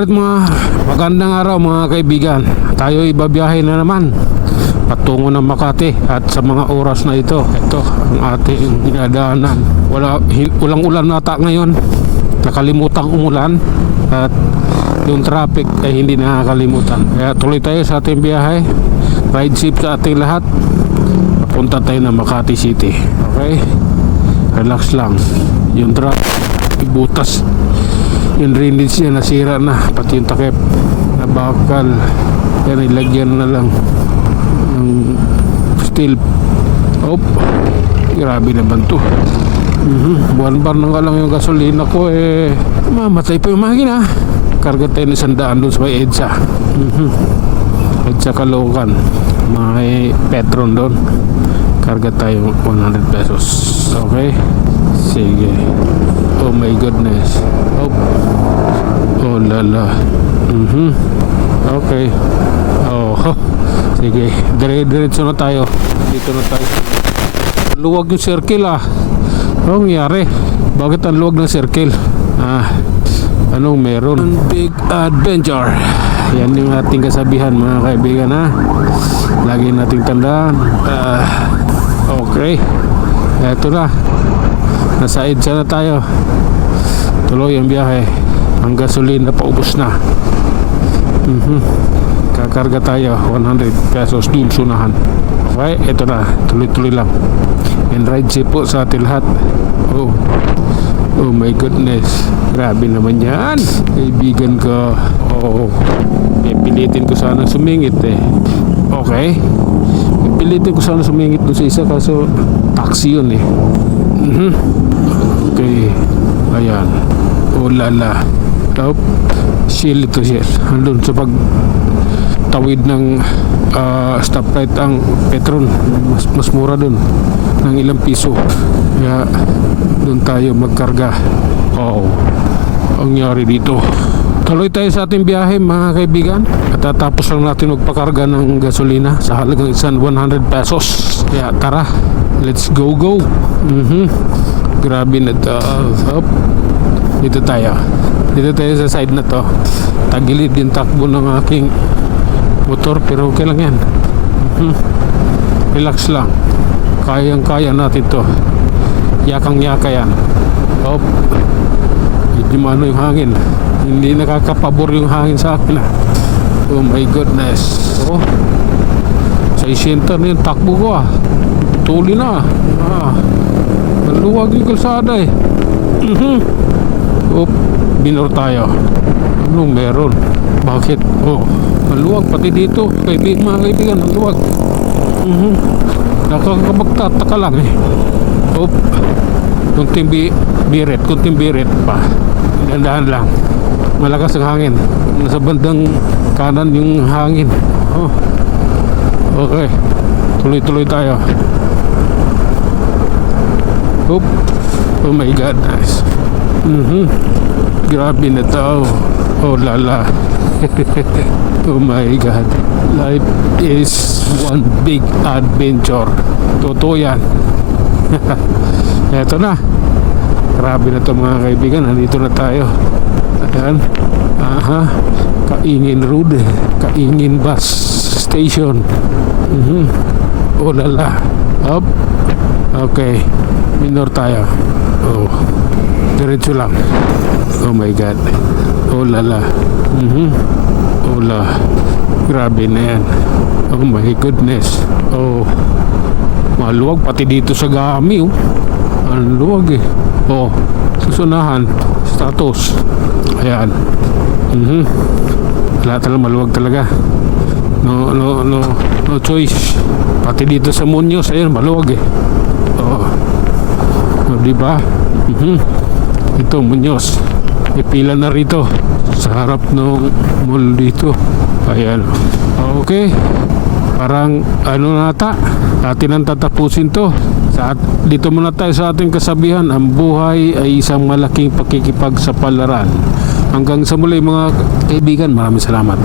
Alright magandang araw mga kaibigan. Tayo ibabiyahe na naman patungo ng Makati. At sa mga oras na ito ang ating dinadaanan. Walang ulan nata ngayon. Nakalimutang umulan. At yung traffic ay hindi nakakalimutan. Kaya tuloy tayo sa ating biyahe. Ride safe sa ating lahat. Papunta tayo ng Makati City. Okay? Relax lang. Yung traffic butas, yung drainage niya nasira na, pati yung takip na bakal, yan ilagyan na lang ng steel. Grabe naman to. Buwan bar na nga lang yung gasolina ko, mamatay pa yung makina. Karga tayo ng 100 doon sa may EDSA. EDSA Caloocan, may Petron doon. Karga tayo 100 pesos. Okay, sige. Oh my goodness. Oh lala. Okay. Sige, diretso na tayo. Dito na tayo. Luwag yung circle Anong nangyari? Bakit ang luwag ng circle? Anong meron? Big adventure. Yan yung ating kasabihan mga kaibigan lagi nating tandaan. Okay, eto na, nasa EDSA na tayo. Tuloy ang biyahe. Ang gasolina paubos na. Kakarga tayo 100 pesos dun sunahan. Okay, eto na, tuloy-tuloy lang. And ride safe po sa ating lahat. Oh my goodness, grabe naman yan. Kaibigan ko. Pipilitin ko sana sumingit Okay, pipilitin ko sana sumingit doon sa isa, kaso taxi yun Okay, ayan. Oh lala. Shield ito, shield. Andun sa pagtawid ng stoplight ang Petron. Mas mura dun ng ilang piso. Kaya doon tayo magkarga. Ang nangyari dito. Tuloy tayo sa ating biyahe mga kaibigan. At tatapos lang natin magpakarga ng gasolina sa halagang 100 pesos. Kaya tara, let's go. Grabe na to. Dito tayo sa side na to. Tagilid din takbo ng aking motor, pero okay lang yan. Relax lang. Kayang-kaya natin to. Yakang-yaka yan. Medyo mano yung hangin. Hindi nakakapabor yung hangin sa akin Oh my goodness. Sa center na yung takbo ko Tuli na maluwag yung kalsada binor tayo. Anong meron? Bakit? Maluwag pati dito. Mga kaibigan, maluwag. Nakakapagtataka lang kunting biret pa. Dandahan lang. Malakas ang hangin. Nasa bandang kanan yung hangin. Okay, tuloy-tuloy tayo. Oh my God, nice. Grabe na to. Oh lala. Oh my God, life is one big adventure. Totoo yan. Eto na. Grabe na to mga kaibigan. Nandito na tayo. Ayan. Kaingin Road, Kaingin Bus Station. Oh lala. Okay, minor tayo. Diretso lang. Oh my God. Oh lala. Grabe na yan. Oh my goodness. Maluwag pati dito sa Gami ang luwag susunahan status. Ayan. Wala talaga, maluwag talaga. No choice. Pati dito sa Muñoz, ayan, maluwag diba? Ito Muñoz, may pila na rito sa harap ng mall dito. Ayan. Okay, parang nata atin ang tatapusin to. Dito muna tayo sa ating kasabihan. Ang buhay ay isang malaking pakikipagsapalaran. Hanggang sa muli mga kaibigan, maraming salamat.